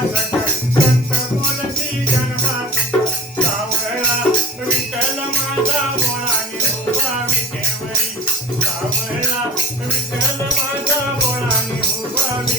तुम्ही त्याल माझा बोलानी उभा मिळाला तुम्ही त्याल माझा बोलानी उभा मि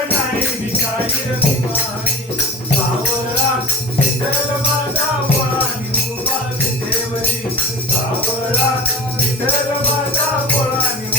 Thanks.